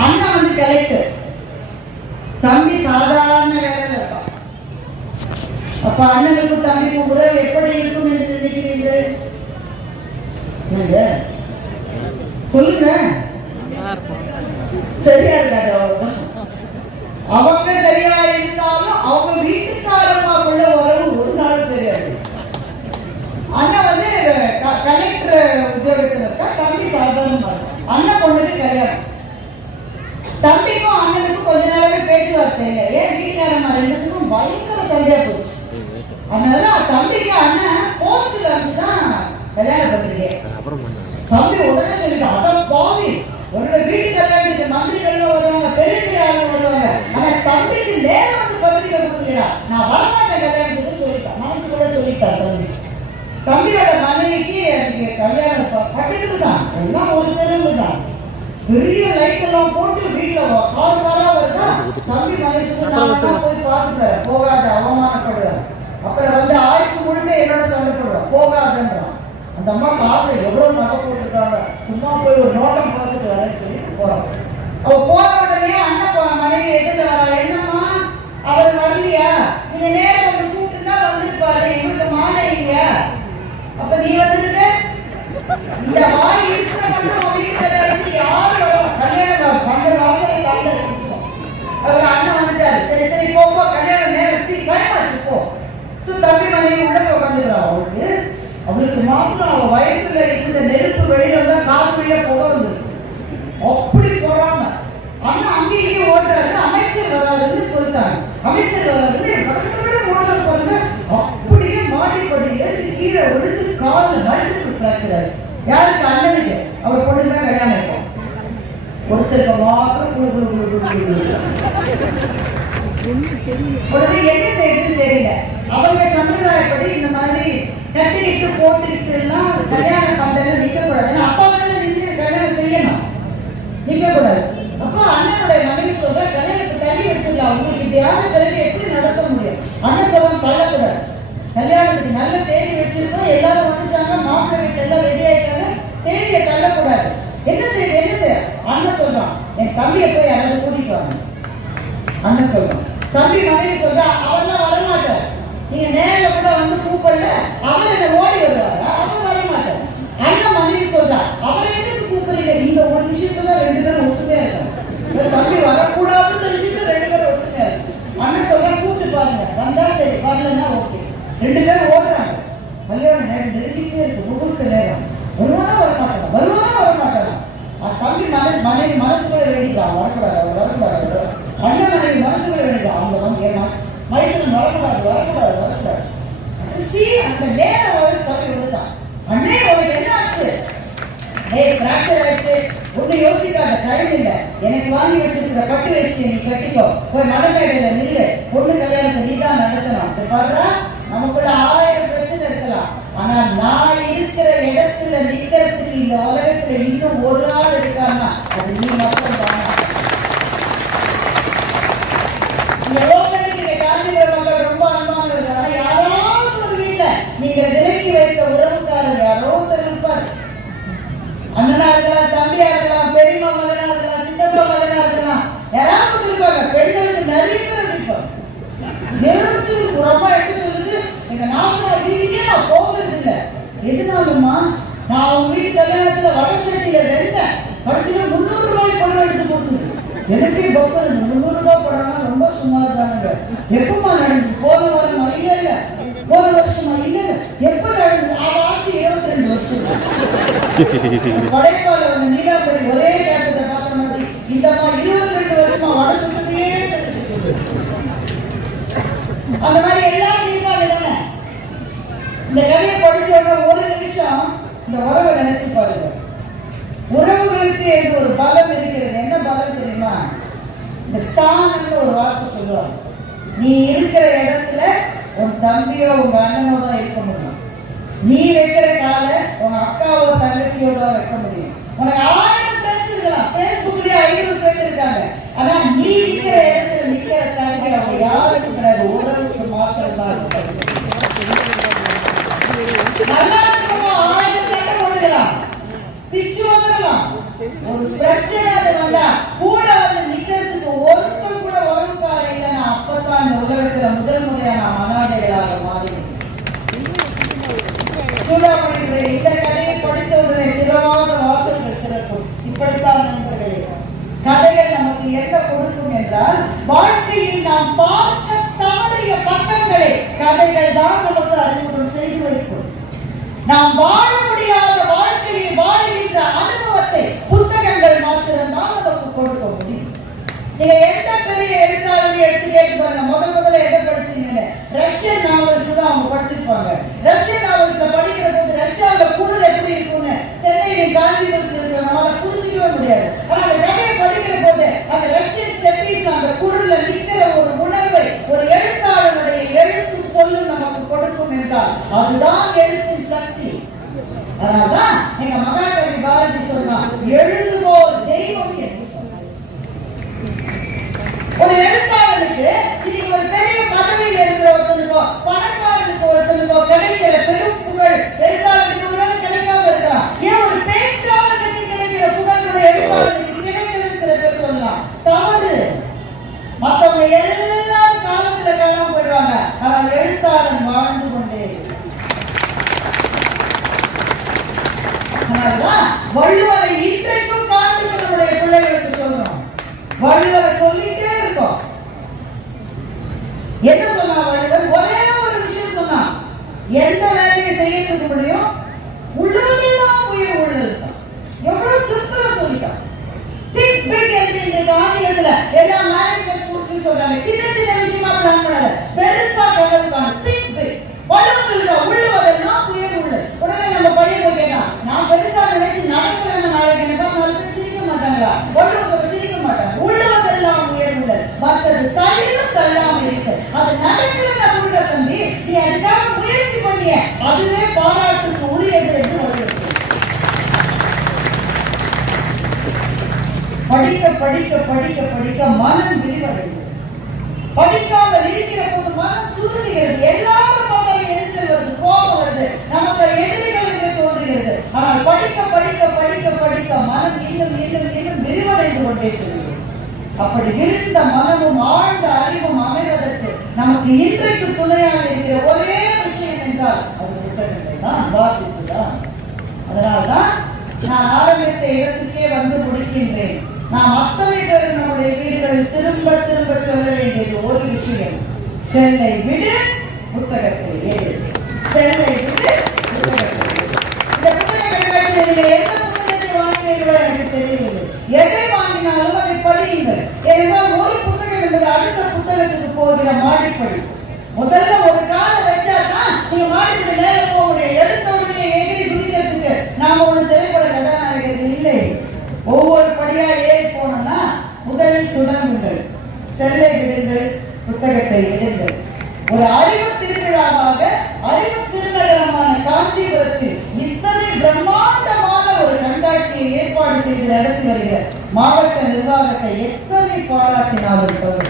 அண்ணன் வந்து கலெக்டர் தம்பி சாதாரண வேலையில் இருப்பான் அப்ப அண்ணனுக்கும் தம்பிக்கும் உறவு எப்படி இருக்கும் என்று நினைக்கிறீர்கள்? சொல்லுங்க சரியா இருக்காது அவ்வளவுதான் அவங்க சரியா இருந்தாலும் அவங்க வீட்டுக்காரமாக்குள்ள உறவு ஒரு நாள் தெரியாது அண்ணன் வந்து க- கலெக்டர் உத்தியோகத்தில் இருக்கா தம்பி சாதாரணமா இருக்கா அண்ணன் பொண்ணுக்கு கல்யாணம் அண்ணனுக்கும் கொஞ்ச நாளாவே பேச்சுவார்த்தை இல்லை. ஏன் வீட்டுக்காரம்மா ரெண்டுத்துக்கும் பயங்கர சண்டையா போச்சு. அதனால தம்பிக்கு அண்ணன் போஸ்ட்ல அனுப்பிச்சுதான் கல்யாண பத்திரிகை அப்புறம் பண்ணாங்க. தம்பி உடனே சொல்லிட்டான் அதான் பாவி உடனே வீட்டு கல்யாணத்துக்கு மந்திரிகள் வருவாங்க பெரிய பெரிய ஆளுங்க வருவாங்க. ஆனா தம்பிக்கு நேரம் வந்து பத்திரிக்கை கொடுக்கலையா? நான் வரமாட்டேன் கல்யாணத்துக்கு சொல்லிட்டான் மனசு கூட சொல்லிட்டான் தம்பி. தம்பியோட மனைவிக்கு எனக்கு கல்யாணம் ப- பக்கத்துல தான் எல்லாம் ஒரு தெருவு தான் பெரிய லைட் எல்லாம் போட்டு வீட்டுல காரா வருதா தம்பி நான் போய் பார்த்துட்டாரு போகாத அவமானப்படுவேன் அப்புறம் வந்து ஆயுசு முழுக்க என்னோட சண்டை போடுவேன் போகாதன்றான். அந்த அம்மாவுக்கு ஆசை எவ்வளவு நகை போட்டுருக்காங்க சும்மா போய் ஒரு நோட்டம் பார்த்துட்டு வரேன்னு சொல்லிட்டு போறாங்க அவ போற உடனே அண்ணன் பா- மனைவி எதிர்த்து வரா என்னம்மா அவர் வரலையா நீங்க நேரம் வந்து கூப்பிட்டுனா வந்துருப்பாரு இவருக்கு மானை இல்லையா அப்ப நீ வந்துட்டு இந்த வாய் இருக்கிற மட்டும் அவன் வீட்டுல இருந்து யார் வரும் கல்யாணம் பண்ற வாசலை காலையில கட்டிக்குவோம். அவர் அண்ணன் வந்துட்டாரு சரி சரி போ போ கல்யாணம் நேரத்தி பயமாச்சு போ சோ தம்பி மனைவி உள்ள உட்காந்துக்கிறான் அவளுக்கு அவளுக்கு மாத்திரம் அவ வயிற்றுல இருந்த நெருப்பு வெளியில வந்தா காது வழியா புகை வந்தது. அப்படி போறாம ஆனா அங்கேயே ஓடுறாரு. அமைச்சர் வராருன்னு சொல்லிட்டாங்க. அமைச்சர் வராருன்னு ஓடுற பாருங்க. அப்படியே மாடிப்படியில கீழே விழுந்து காது மல்டிபிள் பிரச்சனை ஆயிடுச்சு. யாருக்கு? அண்ணனுக்கு. அவர் பொண்ணு தான் கல்யாணம் இருக்கும் ஒருத்தருக்கு மாத்திரம் உடனே என்ன செய்யுதுன்னு தெரியல. அவங்க சம்பிரதாயப்படி இந்த மாதிரி கட்டிட்டு போட்டுக்கிட்டு எல்லாம் கல்யாணம் பந்தல்ல நிக்க கூடாது அப்பா தானே நின்று கல்யாணம் செய்யணும். நிக்க கூடாது அப்போ அண்ணனுடைய மனைவி சொல்ற கல்யாணத்துக்கு தள்ளி வச்சிடலாம் உங்களுக்கு இப்படியாவது பிறகு எப்படி நடத்த முடியும்? அண்ணன் சொல்றான் தள்ளக்கூடாது கல்யாணத்துக்கு நல்ல தேதி வச்சிருக்கோம். எல்லாரும் வந்துட்டாங்க. மாப்பிள்ளை வீட்டு எல்லாம் ரெடி ஆயிட்டாங்க. தேதியை தள்ளக்கூடாது. என்ன செய்ய என்ன செய்ய? அண்ணன் சொல்றான். என் தம்பியை போய் யாராவது கூட்டிட்டு வாங்க. அண்ணன் சொல்றான். தம்பி மனைவி சொல்றா அவன் நீங்க நேரில் கூட வந்து கூப்பிடல. அவர் என்ன ஓடி வருவாரா அவர் வரமாட்டார் அண்ணன் மனைவி சொல்றா அவரை எதுக்கு கூப்பிடுறீங்க இந்த ஒரு விஷயத்துல ரெண்டு பேரும் ஒத்துமையா இருக்காங்க இந்த தம்பி வரக்கூடாதுன்னு விஷயத்துல ரெண்டு பேரும் ஒத்துமையா இருக்காங்க அண்ணன் சொல்றா கூப்பிட்டு பாருங்க வந்தா சரி வரலன்னா ஓகே ரெண்டு பேரும் ஓடுறாங்க கல்யாண நேரம் நெருங்கிட்டே இருக்கு முகூர்த்த நேரம் வருவானா வரமாட்டாங்க வருவானா வரமாட்டாங்க அஹ் தம்பி மனை மனைவி மனசுக்குள்ள வேண்டிதான் வரக்கூடாது அவர் வரக்கூடாது அவர் வர- அண்ணன் மனைவி மனசுக்குள்ள வேண்டிதான் அவங்க வந்து ஏமா மைத்திரன் வரக்கூடாது வரக்கூடாது வரக்கூடாது கடைசி அந்த நேரம் வந்து தம்பி வந்துதான் அண்ணே உனக்கு என்ன ஆச்சு ஏய் பிராக்சர் ஆயிடுச்சு ஒண்ணு யோசிக்காத டைம் இல்ல. எனக்கு வாங்கி வச்சிருக்கிற பட்டு வச்சு நீ கட்டிக்கோ. போய் மடமேடையில நில்லு. பொண்ணு கல்யாணத்தை நீ தான் நடத்தணும். இது நமக்குள்ள ஆயிரம் பிரச்சனை இருக்கலாம். ஆனா நான் இருக்கிற இடத்துல நிக்கிறதுக்கு இந்த உலகத்துல இன்னும் ஒரு ஆள் இருக்காம அது நீ மட்டும் தானா எவ்வளோ பேர் நீங்க காஞ்சிபுரம் மக்கள் ரொம்ப அன்பானவர்கள் ஆனா யாராவது ஒரு வீட்டுல நீங்க விலக்கி வைத்த உறவுக்காரர் யாரோ ஒருத்தர் இருப்பார் அண்ணனா இருக்கலாம் தம்பியா இருக்கலாம் பெரியம்மா மகனா இருக்கலாம் சித்தப்பா மகனா இருக்கலாம் யாராவது இருப்பாங்க பெண்களுக்கு நிறைய பேர் இருப்பாங்க நேரத்து ஒரு அம்மா எடுத்து சொல்லுது எங்க நாத்தனார் வீட்டுக்கே நான் போகிறது இல்லை எதுனாலும்மா நான் அவங்க வீட்டு கல்யாணத்துல வடச்சட்டியில வெந்தேன் கடைசியில முந்நூறு ரூபாய் பணம் எடுத்து கொடுத்தது எனக்கே முந்நூறு ரூபாய் பணம்னா ரொம்ப சுமார் தானுங்க எப்பமா நடந்தது? போன வாரமா இல்ல இல்ல. போன வருஷமா இல்ல இல்ல. எப்ப நடந்தது? அது ஆச்சு இருபத்தி ரெண்டு வருஷம். படைப்பாள வந்து நீலாம்பரி ஒரே கேசத்தை பார்த்த மாதிரி இந்த அம்மா இருபத்தி ரெண்டு வருஷமா வளர்ந்துட்டே அந்த மாதிரி எல்லாம் தீர்மானம் தானே? இந்த கதையை படிச்ச உடனே ஒரு நிமிஷம் இந்த உறவை நினைச்சு பாருங்க. உறவுகளுக்கு என்று ஒரு பலம் இருக்கிறது. என்ன பலம் தெரியுமா? இந்த சாணம்னு ஒரு வார்த்தை சொல்லுவாங்க. நீ இருக்கிற இடத்துல உன் தம்பியோ உங்க அண்ணனோ தான் இருக்க முடியும். நீ வைக்கிற காலை உங்க அக்காவோ தங்கச்சியோ தான் வைக்க முடியும். உனக்கு ஆயிரம் ஃப்ரெண்ட்ஸ் இருக்கலாம். ஃபேஸ்புக்லயே ஐநூறு ஃப்ரெண்ட் இருக்காங்க. ஆனா நீ இருக்கிற இடத்துல நிக்கிற தாண்டி அவங்க யாருக்கும் கிடையாது. உறவுக்கு மாத்திரம் தான் நல்லா இருக்கணும் ஆயிரம் சண்டை போட்டுக்கலாம் பிச்சு வந்துடலாம். ஒரு பிரச்சனை அது வந்தா கூட இந்த கதையை படித்தவுடனே திறவாத வாசல்கள் திறக்கும். இப்படித்தான் நண்பர்களே கதைகள் நமக்கு என்ன கொடுக்கும் என்றால் வாழ்க்கையில் நாம் பார்க்க தவறிய பக்கங்களை கதைகள் தான் நமக்கு அறிமுகம் செய்து வைக்கும். நாம் வாழ முடியாத வாழ்க்கையை வாழுகின்ற அனுபவத்தை புத்தகங்கள் மாத்திரம்தான் நமக்கு கொடுக்க முடியும். நீங்க எந்த பெரிய எழுத்தாளரையும் எடுத்து கேட்டு பாருங்க. முதல் முதல்ல எதை படிச்சீங்க ரஷ்யன் நாவல்ஸ் தான் அவங்க படிச்சிருப்பாங்க. ரஷ்யன் நாவல்ஸ் அதுதான் எழுத்தின் சக்தி அதனால்தான் எங்க மகாகவி பாரதி சொன்னா எழுதுவோர் தெய்வம் என்று சொன்னார் ஒரு எழுத்தாளருக்கு இன்னைக்கு ஒரு பெரிய பதவியில் இருக்கிற ஒருத்தனுக்கோ பணக்காரனுக்கு ஒருத்தனுக்கோ கிடைக்கிற பெரும் புகழ். எழுத்தாளருக்கு வள்ளுவரை இன்றைக்கும் காண்பிக்க நம்முடைய பிள்ளைகளுக்கு சொல்றோம் வள்ளுவரை சொல்லிட்டே இருக்கோம். என்ன சொன்னா வள்ளுவர்? ஒரே ஒரு விஷயம் சொன்னா எந்த வேலையை செய்யறதுக்கு முடியும் உள்ளதெல்லாம் உயிர் உள்ளது எவ்வளவு சிம்பிளா சொல்லிட்டான் திங்க் பிக் என்று இன்றைக்கு ஆங்கிலத்துல எல்லா மேனேஜ்மெண்ட் ஸ்கூல்ஸ்லயும் சொல்றாங்க சின்ன சின்ன விஷயமா பிளான் பண்ணாத பெருசா கனவு காணு திங்க் பிக் வள்ளுவர் சொல்லிட்டா உள்ளுவதெல்லாம் உயிர் உள்ளது உடனே நம்ம பையன் போய் கேட்டான் நான் பெருசா நினைச்சு நடக்கலன்னு நாளைக்கு என்ன நாலு பேர் சிரிக்க மாட்டாங்களா வள்ளுவர் சொல்ல சிரிக்க மாட்டாங்க உள்ளுவதெல்லாம் உயர் உள்ளது மற்றது தள்ளிலும் தள்ளாம இருக்கு. அது நடக்கலன்னு அப்படின்ற தம்பி நீ அதுக்காக முயற்சி பண்ணிய. அதுவே பாராட்டுக்கு உரியது என்று வள்ளுவர் படிக்க படிக்க படிக்க படிக்க மனம் விரிவடைகிறது படிக்காமல் இருக்கிற போது மனம் சுருங்குகிறது. எல்லாரும் பார்த்தாலும் எரிச்சல் வருது கோபம் வருது. நமக்கு எதிரிகள் என்று தோன்றுகிறது. ஆனால் படிக்க படிக்க படிக்க படிக்க மனம் இன்னும் இன்னும் இன்னும் கொண்டே செல்லும் அப்படி இருந்த மனமும் ஆழ்ந்த அறிவும் அமைவதற்கு நமக்கு இன்றைக்கு துணையாக இருக்கிற ஒரே விஷயம் என்றால் அது புத்தகங்கள் தான் வாசிப்பு தான். அதனால்தான் நான் ஆரம்பித்த இடத்துக்கே வந்து முடிக்கின்றேன். நாம் அத்தனை பேர் நம்முடைய வீடுகளில் திரும்ப திரும்ப சொல்ல வேண்டியது ஒரு விஷயம். செல்லை விடு புத்தகத்தை ஏடு செல்லை விடு புத்தகத்தை இந்த புத்தக எந்த புத்தகத்தை வாங்கினீர்கள் எனக்கு தெரியவில்லை எதை வாங்கினாலும் அதை படியுங்கள். ஏனென்றால் ஒரு புத்தகம் என்பது அடுத்த புத்தகத்துக்கு போகிற மாடிப்படி. முதல்ல ஒரு காலை வச்சாதான் நீங்க மாடிப்படி மேல போக முடியும். எடுத்த உடனே எகிரி குதிக்கிறதுக்கு நாம ஒரு திரைப்பட கதாநாயகர்கள் இல்லை. ஒவ்வொரு படியா ஏறி போனோம்னா முதலில் தொடங்குங்கள். செல்லை விடுங்கள் புத்தகத்தை எடுங்கள் ஒரு அறிவு திருவிழாவாக அறிவு திருநகரமான காஞ்சிபுரத்தில் இத்தனை பிரம்மாண்டமான ஒரு கண்காட்சியை ஏற்பாடு செய்து நடத்தி வருகிறது மாவட்ட நிர்வாகத்தை எத்தனை பாராட்டினாலும் தவறு